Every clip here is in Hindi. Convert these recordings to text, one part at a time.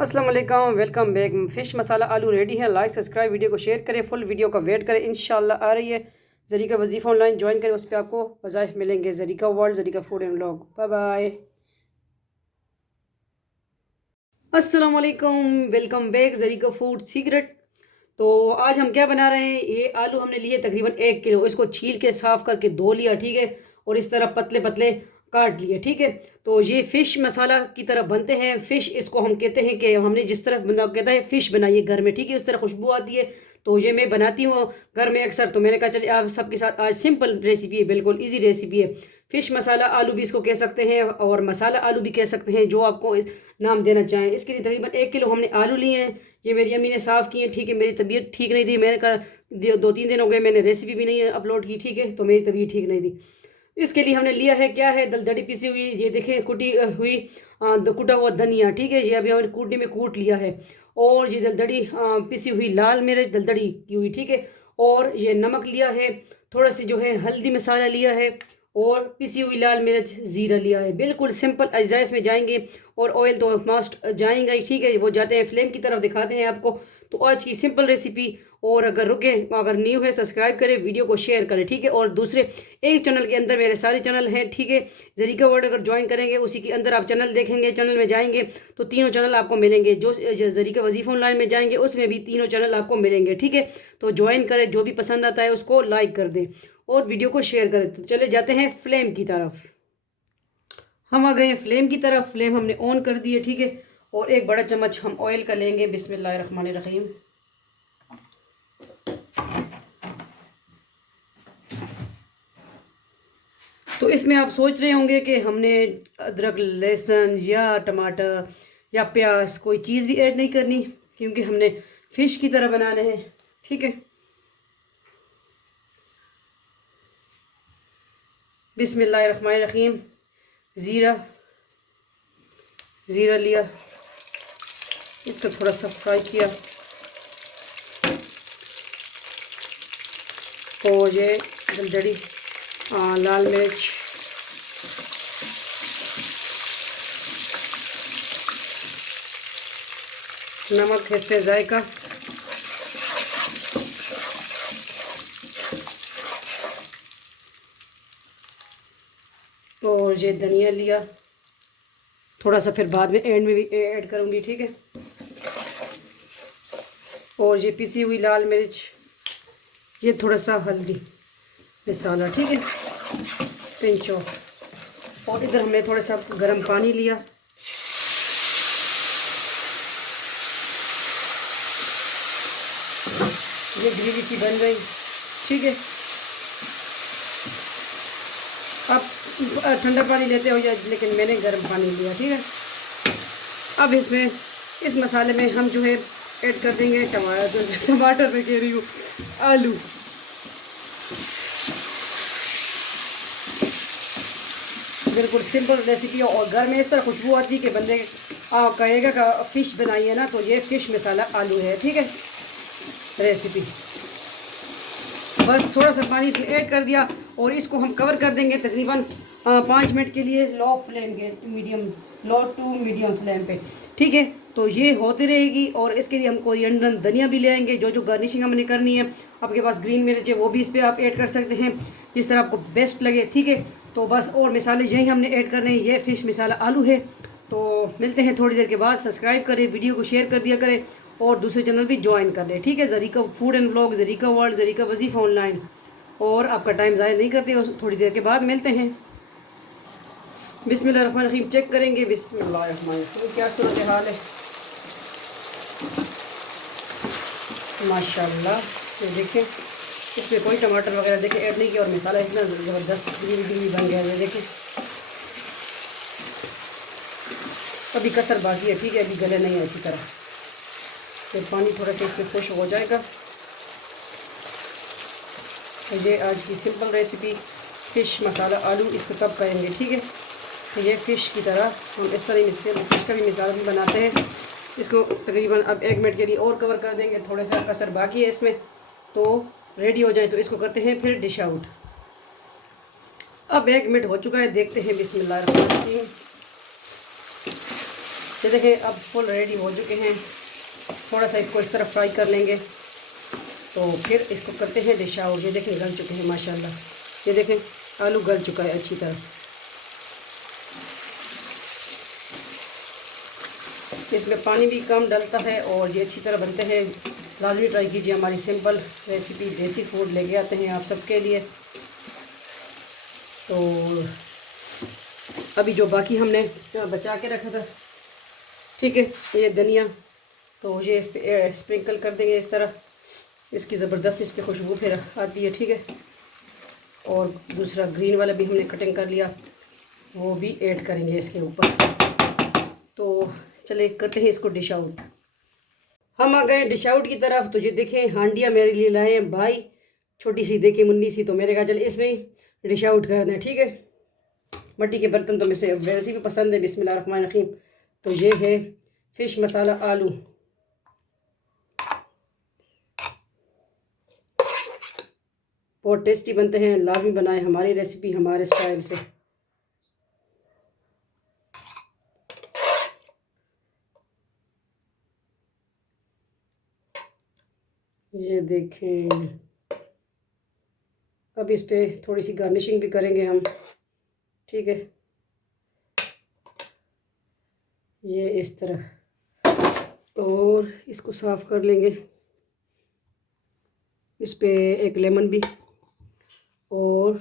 अस्सलाम वालेकुम, वेलकम बैक। फ़िश मसाला आलू रेडी है। लाइक सब्सक्राइब, वीडियो को शेयर करें, फुल वीडियो का वेट करें। इंशाल्लाह आ रही है। ज़रीका वजीफ़ा ऑनलाइन ज्वाइन करें, उस पर आपको वज़ाइफ मिलेंगे। Zarika world, Zarika food and vlog. Bye bye. अस्सलाम वालेकुम, welcome back. Zarika food secret. तो आज हम क्या बना रहे हैं, ये आलू हमने लिए तकरीबन 1 किलो। इसको छील के साफ़ करके धो लिया, ठीक है। और इस तरह पतले पतले काट लिए, ठीक है। तो ये फ़िश मसाला की तरह बनते हैं। फ़िश इसको हम कहते हैं कि हमने जिस तरह बंदा कहता है फ़िश बनाइए घर में, ठीक है। उस तरह खुशबू आती है। तो ये मैं बनाती हूँ घर में अक्सर। तो मैंने कहा चलिए आप सबके साथ आज सिंपल रेसिपी है, बिल्कुल ईजी रेसिपी है। फ़िश मसाला आलू भी इसको कह सकते हैं, और मसाला आलू भी कह सकते हैं, जो आपको नाम देना चाहें। इसके लिए तकरीबन 1 किलो हमने आलू लिए हैं। ये मेरी अम्मी ने साफ़ किए, ठीक है। मेरी तबीयत ठीक नहीं थी, मैंने कहा 2-3 दिन हो गए मैंने रेसिपी भी नहीं अपलोड की, ठीक है। तो मेरी तबीयत ठीक नहीं थी। इसके लिए हमने लिया है, क्या है, दलदली पिसी हुई, ये देखें कुटी हुई कुटा हुआ धनिया, ठीक है। ये अभी हमने कूटनी में कूट लिया है। और ये दलदली पिसी हुई लाल मिर्च दलदली की हुई, ठीक है। और ये नमक लिया है, थोड़ा सी जो है हल्दी मसाला लिया है, और पिसी हुई लाल मिर्च ज़ीरा लिया है। बिल्कुल सिंपल अजाइस में जाएंगे। और ऑयल तो मस्ट जाएंगे ही, ठीक है। वो जाते हैं फ्लेम की तरफ, दिखाते हैं आपको। तो आज की सिंपल रेसिपी। और अगर रुके, अगर न्यू है सब्सक्राइब करें, वीडियो को शेयर करें, ठीक है। और दूसरे एक चैनल के अंदर मेरे सारे चैनल हैं, ठीक है। ज़रीका वर्ल्ड अगर ज्वाइन करेंगे, उसी के अंदर आप चैनल देखेंगे, चैनल में जाएंगे तो तीनों चैनल आपको मिलेंगे। जो ज़रीका वजीफ़ा ऑनलाइन में जाएंगे, उसमें भी तीनों चैनल आपको मिलेंगे, ठीक है। तो ज्वाइन करें, जो भी पसंद आता है उसको लाइक कर दें और वीडियो को शेयर करें। तो चले जाते हैं फ्लेम की तरफ। हम आ गए हैं फ्लेम की तरफ। फ्लेम हमने ऑन कर दी है, ठीक है। और एक बड़ा चम्मच हम ऑयल का लेंगे। बिस्मिल्लाहिर्रहमानिर्रहीम। तो इसमें आप सोच रहे होंगे कि हमने अदरक लहसुन या टमाटर या प्याज कोई चीज़ भी ऐड नहीं करनी, क्योंकि हमने फ़िश की तरह बनाना है, ठीक है। बिस्मिल्लाहिर्रहमानिर्रहीम। ज़ीरा ज़ीरा लिया, इसको थोड़ा सा फ्राई किया। और ये दलदली लाल मिर्च, नमक इस पे जायका, और ये धनिया लिया, थोड़ा सा फिर बाद में एंड में भी ऐड करूँगी, ठीक है। और ये पिसी हुई लाल मिर्च, ये थोड़ा सा हल्दी मसाला, ठीक है, पिंच ऑफ। और इधर हमने थोड़ा सा गर्म पानी लिया। ये ग्रेवी सी बन गई, ठीक है। आप ठंडा पानी लेते हो या, लेकिन मैंने गर्म पानी लिया, ठीक है। अब इसमें इस मसाले में हम जो है ऐड कर देंगे टमाटर में कह रही हूँ, आलू। बिल्कुल सिंपल रेसिपी है, और घर में इस तरह खुशबू आती है कि बंदे कहेगा कि फ़िश बनाइए ना। तो ये फ़िश मसाला आलू है, ठीक है, रेसिपी। बस थोड़ा सा पानी इसमें ऐड कर दिया, और इसको हम कवर कर देंगे तकरीबन 5 मिनट के लिए, लो टू मीडियम फ्लेम पे, ठीक है। तो ये होती रहेगी। और इसके लिए हम कोरिएंडर धनिया भी ले आएंगे, जो जो गार्निशिंग हमने करनी है। आपके पास ग्रीन मिर्च है, वो भी इस पर आप ऐड कर सकते हैं, जिस तरह आपको बेस्ट लगे, ठीक है। तो बस और मसाले यही हमने ऐड करने हैं। ये फ़िश मसाला आलू है। तो मिलते हैं थोड़ी देर के बाद। सब्सक्राइब करें, वीडियो को शेयर कर दिया करें, और दूसरे चैनल भी ज्वाइन कर लें, ठीक है। Zareeka food and vlog, Zareeka world, Zareeka वजीफ़ा ऑनलाइन। और आपका टाइम ज़ाया नहीं करते, थोड़ी देर के बाद मिलते हैं। बिस्मिल्लाहिर्रहमानिर्रहीम चेक करेंगे। बिस्मिल्लाहिर्रहमानिर्रहीम, क्या सूरत हाल है, माशाल्लाह। ये देखें, इसमें कोई टमाटर वगैरह देखें ऐड नहीं किया, और मसाला इतना ज़बरदस्त ग्रेवी ग्रेवी बन गया है। ये देखें, अभी कसर बाकी है, ठीक है, अभी गले नहीं है अच्छी तरह। फिर पानी थोड़ा सा इसमें खुश हो जाएगा। तो ये आज की सिंपल रेसिपी फ़िश मसाला आलू, इसको तब करेंगे, ठीक है। तो ये फ़िश की तरह हम इस तरह फ़िश का भी मसाला भी बनाते हैं। इसको तकरीबन अब 1 मिनट के लिए और कवर कर देंगे, थोड़ा सा कसर बाकी है इसमें। तो रेडी हो जाए तो इसको करते हैं फिर डिश आउट। अब 1 मिनट हो चुका है, देखते हैं। बिस्मिल्लाहिर्रहमानिर्रहीम। ये देखें अब फुल रेडी हो चुके हैं। थोड़ा सा इसको इस तरह फ्राई कर लेंगे तो फिर इसको करते हैं डिश आउट। ये देखें गल चुके हैं माशाल्लाह। ये देखें आलू गल चुका है अच्छी तरह। इसमें पानी भी कम डलता है और ये अच्छी तरह बनते हैं। लाजमी ट्राई कीजिए हमारी सिंपल रेसिपी देसी फूड लेके आते हैं आप सबके लिए। तो अभी जो बाकी हमने बचा के रखा था, ठीक है, ये धनिया, तो ये इस पर स्प्रिंकल कर देंगे इस तरह। इसकी ज़बरदस्त इस पर खुशबू फिर आती है, ठीक है। और दूसरा ग्रीन वाला भी हमने कटिंग कर लिया, वो भी ऐड करेंगे इसके ऊपर। तो चले करते हैं इसको डिश आउट। हम आ गए डिश आउट की तरफ। तो ये देखें हांडिया मेरे लिए लाए हैं भाई, छोटी सी देखें मुन्नी सी। तो मेरे कहा चल इसमें डिश आउट कर दें, ठीक है। मट्टी के बर्तन तो मुझे वैसे भी पसंद है। बिस्मिल्लाहिर्रहमानिर्रहीम। तो ये है फ़िश मसाला आलू। बहुत टेस्टी बनते हैं, लाजमी बनाएं हमारी रेसिपी हमारे स्टाइल से। ये देखें अब इस पे थोड़ी सी गार्निशिंग भी करेंगे हम, ठीक है। ये इस तरह और इसको साफ़ कर लेंगे। इस पे एक लेमन भी और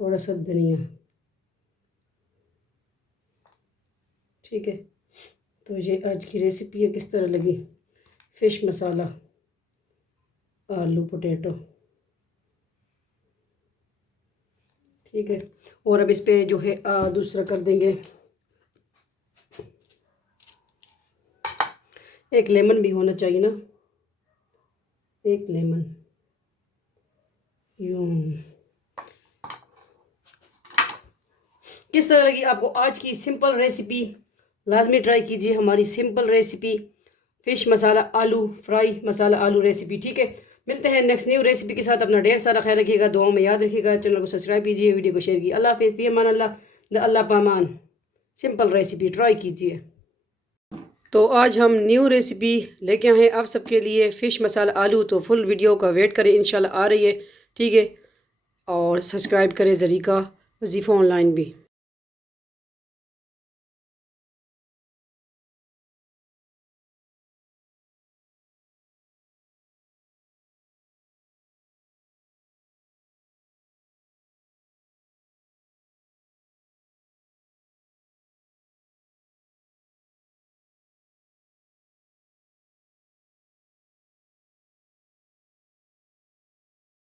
थोड़ा सा धनिया, ठीक है। तो ये आज की रेसिपी है, किस तरह लगी। फ़िश मसाला आलू पोटैटो, ठीक है। और अब इस पे जो है दूसरा कर देंगे, एक लेमन भी होना चाहिए ना, एक लेमन यूं। किस तरह लगी आपको आज की सिंपल रेसिपी। लाजमी ट्राई कीजिए हमारी सिंपल रेसिपी फ़िश मसाला आलू फ्राई मसाला आलू रेसिपी, ठीक है। मिलते हैं नेक्स्ट न्यू रेसिपी के साथ। अपना ढेर सारा ख्याल रखिएगा, दुआओं में याद रखिएगा। चैनल को सब्सक्राइब कीजिए, वीडियो को शेयर कीजिए। अल्लाह हाफ़िज़, फ़ी अमान अल्लाह, द अल्लाह पामान। सिंपल रेसिपी ट्राई कीजिए। तो आज हम न्यू रेसिपी लेके आए हैं आप सबके लिए, फ़िश मसाला आलू। तो फुल वीडियो का वेट करें, इंशाल्लाह आ रही है, ठीक है। और सब्सक्राइब करें ज़रीका वज़ीफ़ा ऑनलाइन भी।